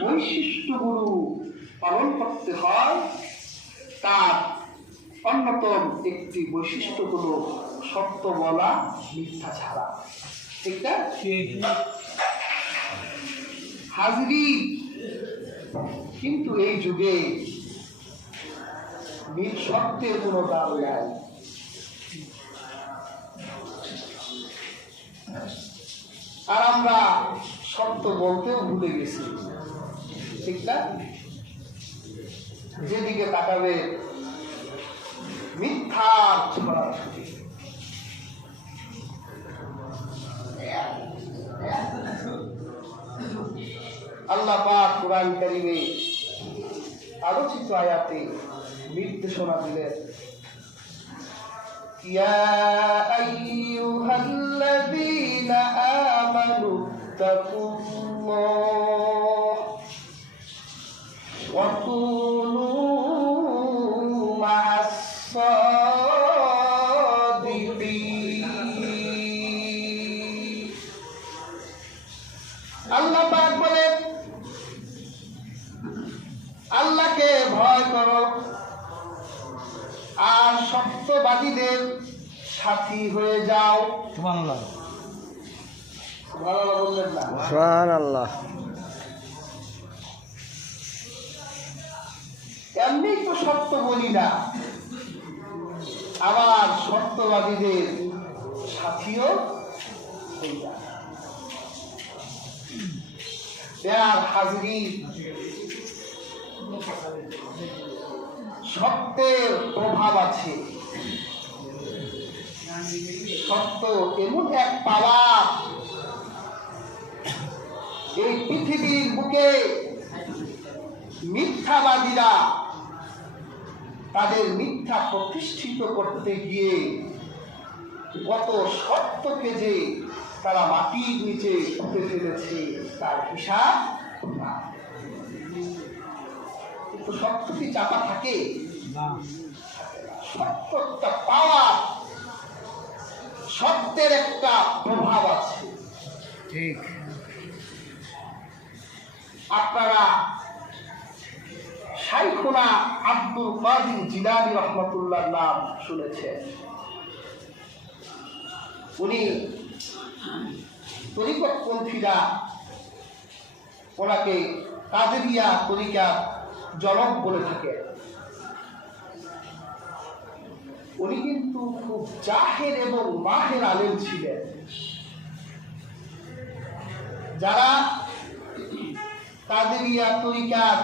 বৈশিষ্ট্যগুলো পালন করতে হয়, তার অন্যতম একটি বৈশিষ্ট্য হলো সত্য বলা, মিথ্যা ছাড়া। ঠিক না? হাজরি, কিন্তু এই যুগে সত্যের কোনো দাম নাই। আর আমরা সত্য বলতেও ভুলে গেছি। ঠিক না? যেদিকে তাকাবে মিথ্যার ছড়াছড়ি। আল্লাহ পাক কুরআন কারীমে আলোচিত আয়াতে নির্দেশনা দিলেন, ইয়া আইয়ুহাল্লাযীনা আমানু তাকুল্লাহ ওয়া কুনু মা'আস সাদিকিন। আল্লাহ পাক বলেন, আল্লাহকে ভয় করো আর সত্যবাদীদের সাথী হয়ে যাও। সুবহানাল্লাহ। সুবহানাল্লাহ বললেন না? সুবহানাল্লাহ। এমনি তো সত্য বলি না, আবার সত্যবাদীদের সাথীও হয়ে যায়। হাজরিন, সত্যের প্রভাব আছে। সত্য এমন এক পাওয়ার, এই পৃথিবীর বুকে মিথ্যাবাদীরা তাদের মিথ্যা প্রতিষ্ঠিত করতে গিয়ে কত সত্যকে যে তারা মাটির নিচে পুঁতে ফেলেছে তার হিসাব না। কিন্তু সত্য কি চাপা থাকে না? সত্যটা পাওয়ার, সত্যের একটা প্রভাব আছে। ঠিক। আপনারা শাইখুনা আব্দুল কাদির জিলানী রাহমাতুল্লাহ নাম শুনেছেন। উনি তরিকতপন্থীরা ওনাকে কাদেরিয়া তরিকার জনক বলে থাকে। উনি কিন্তু খুব জাহের এবং মাহের আলেম ছিলেন। যারা কাদেরিয়া তরিকার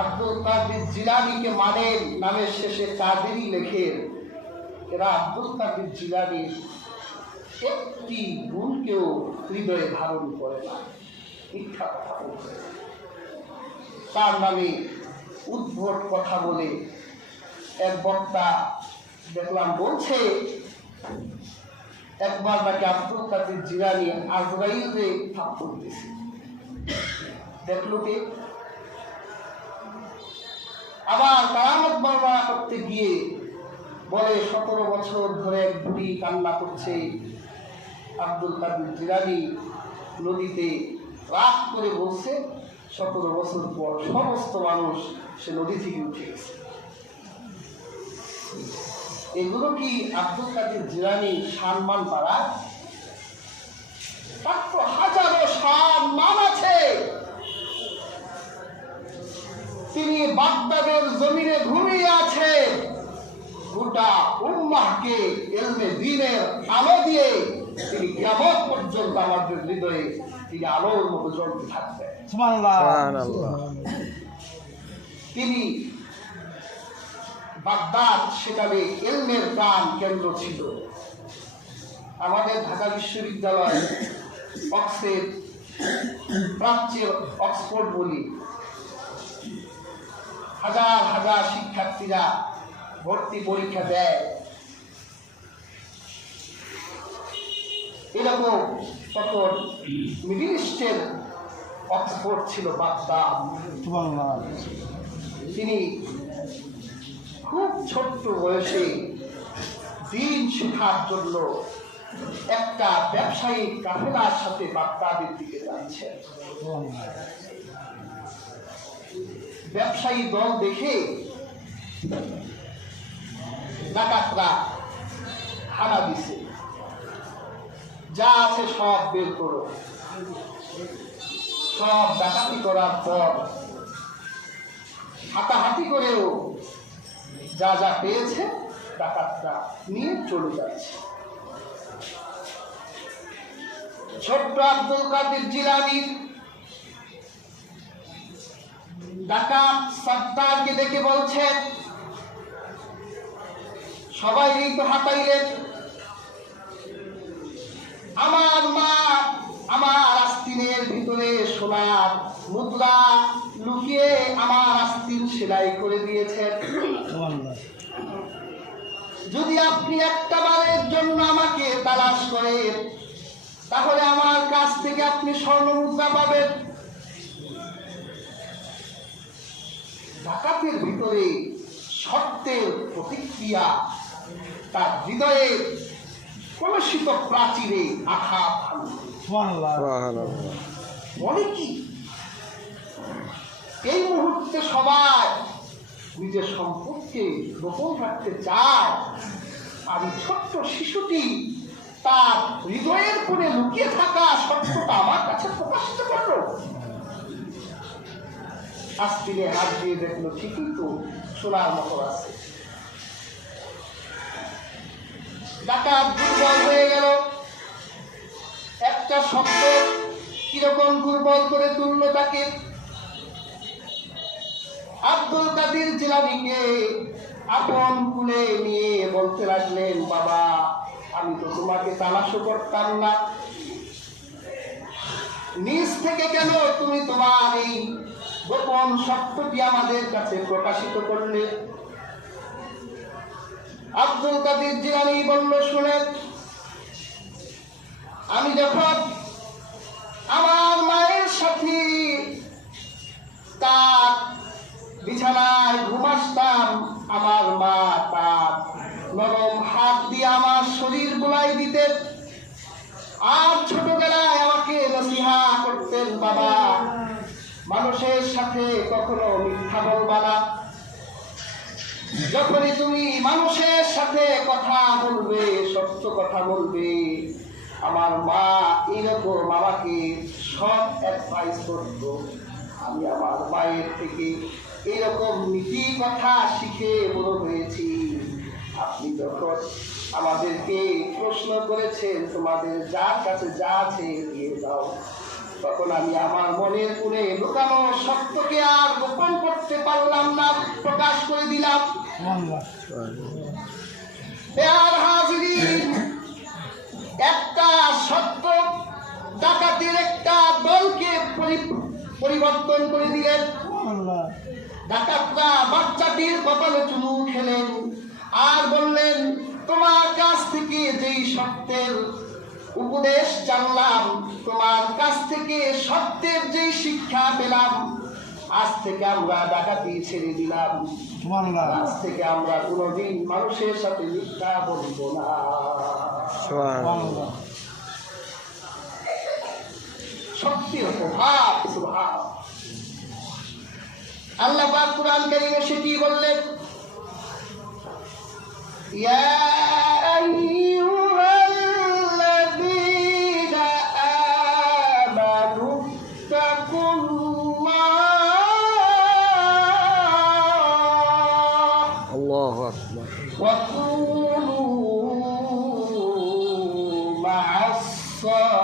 আব্দুল কাদির জিলানীকে মানেন, নামের শেষে কাদেরি লেখেন, এরা আব্দুল কাদির জিলানীর একটি গুণকেও হৃদয়ে ধারণ করে না, মিথ্যা কথা বলছে। তার নামে উদ্ভট কথা বলে এক বক্তা দেখলাম বলছে, একবার নাকি আব্দুল কাদির জিলানী আজরাইলকে থাপ্পড় দিয়েছে। দেখলো কে? আবার কারামত বর্ণনা করতে গিয়ে বলে 17 বছর ধরে এক বুড়ি কান্না করছে। আব্দুল কাদির জিলানী নদীতে রাত করে বলছে 17 বছর পর সমস্ত মানুষ সে নদী থেকে উঠে গেছে। এগুলো কি আব্দুল কাদির জিলানী সম্মান পাড়ায়? তার তো হাজারো সম্মান আছে। তিনি বাগদাদের জমিনে ঘুমিয়ে আছে, গোটা উম্মাহকে ইলমে দ্বীনের আলো দিয়ে তিনি কিয়ামত পর্যন্ত আমাদের হৃদয়ে তিনি আলোর মতো জ্বলতে থাকবেন। সুবহানাল্লাহ। তিনি বাগদাদ সেখানে ইলমের প্রাণ কেন্দ্র ছিল। আমাদের ঢাকা বিশ্ববিদ্যালয় অক্সফোর্ড, প্রাচ্যের অক্সফোর্ড বলি, হাজার হাজার শিক্ষার্থীরা ভর্তি পরীক্ষা দেয়। এরকম তখন মিডল ইস্টের অক্সফোর্ড ছিল বাগদাদ। তিনি খুব ছোট্ট বয়সে দিন শেখার জন্য একটা ব্যবসায়ী কাফেলার সাথে বাগদাদের দিকে যাচ্ছেন। ব্যবসায়ী দল দেখে ডাকাতরা হানা দিছে, যা আছে সব বের করো। সব ডাকাতি করার পর হাতাহাতি করেও যা যা পেয়েছে ডাকাতরা নিয়ে চলে যাচ্ছে। ছোট্ট আব্দুল কাদের জিলানী ডাকাত সত্তারকে দেখে বলছেন, সবাই তো হাতাইলেন, আমার মা আমার আস্তিনের ভিতরে সোনার মুদ্রা লুকিয়ে আমার আস্তিন সেলাই করে দিয়েছেন। যদি আপনি একটা বারের জন্য আমাকে তালাশ করেন, তাহলে আমার কাছ থেকে আপনি স্বর্ণ মুদ্রা পাবেন। ডাকাতের ভিতরে সত্যের প্রতিক্রিয়া তার হৃদয়ে কলুষিত প্রাচীরে আঘাত বলে কি, এই মুহূর্তে সবাই নিজের সম্পর্কে গোপন রাখতে চায়, আর এই ছোট্ট শিশুটি তার হৃদয়ের কোণে লুকিয়ে থাকা সত্যটা আমার কাছে প্রকাশিত করলো। আস্তিনে হাত দিয়ে দেখলো ঠিকই তো সোনার মতো আছে। ডাকাত দুর্বল হয়ে গেল। একটা শব্দ কিরকম দুর্বল করে তুললো তাকে। আব্দুল কাদের জিলানীকে আপন কুলে নিয়ে বলতে লাগলেন, বাবা আমি তো তোমাকে তালাশও করতাম না, নিজ থেকে কেন তুমি তোমার এই গোপন সত্যটি আমাদের কাছে প্রকাশিত করলে? আব্দুল কাদের জিলানী বলল, শুনেন, আমি যখন আমার মায়ের সাথে তার বিছানায় ঘুমাসতাম, আমার মা তার নরম হাত দিয়ে আমার শরীর বুলাই দিতেন, আর ছোটবেলায় আমাকে নসিহা করতেন, বাবা মানুষের সাথে কখনো মিথ্যা বলবা না, যখনই তুমি মানুষের সাথে কথা বলবে সত্য কথা বলবে। আমার মা এইরকম আমাকে সব অ্যাডভাইস করত। আমি আমার মায়ের থেকে এইরকম নীতি কথা শিখে বড় হয়েছি। আপনি যখন আমাদেরকে প্রশ্ন করেছেন তোমাদের যার কাছে যা আছে দিয়ে দাও, তখন আমি আমার মনের কোণে লুকানো সত্যকে আর গোপন করতে পারলাম না, প্রকাশ করে দিলাম। একটা সত্য ডাকাতির একটা দলকে পরিবর্তন করে দিলেন। ডাকাতরা বাচ্চাটির কপালে চুমু খেলেন আর বললেন, তোমার কাছ থেকে যেই সত্যের উপদেশ জানলাম, তোমার কাছ থেকে সত্যের যেই শিক্ষা পেলাম, আজ থেকে আমরা ডাকাতি ছেড়ে দিলাম। আজ থেকে আমরা কোনোদিন মানুষের সাথে মিথ্যা বলব না। সত্যের প্রভাব সুবহান। আল্লাহ পাক কুরআন কারীমে সেটি বললেন, ইয়া আইয়ুহাল্লাযীনা আমানু তাকুল্লাহ আল্লাহু আকবার ওয়া কুনু মা'আস সাদিকিন।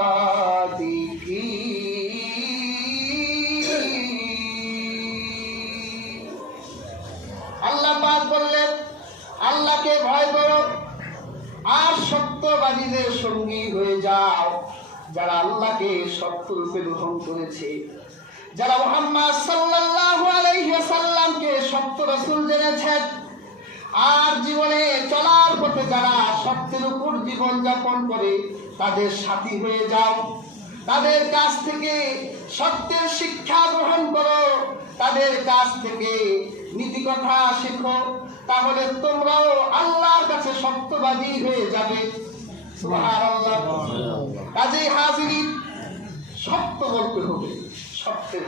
আল্লাহ পাক বললেন, আল্লাহকে ভয় করো আর সত্যবাদীদের সঙ্গী হয়ে যাও, যারা আল্লাহকে সত্যরূপে গ্রহণ করেছে, যারা মুহাম্মদ সাল্লাল্লাহু আলাইহি ওয়াসাল্লামকে সত্য রাসূল জেনেছেন, আর জীবনে চলার পথে যারা সত্যের উপর জীবন যাপন করে তাদের সাথী হয়ে যাও। তাদের কাছ থেকে সত্যের শিক্ষা গ্রহণ করো, তাদের কাছ থেকে নীতি কথা শেখো, তাহলে তোমরাও আল্লাহর কাছে সত্যবাদী হয়ে যাবে। সুবহানাল্লাহ। কাজেই হাজিরিন, সত্য বলতে হবে, সত্যের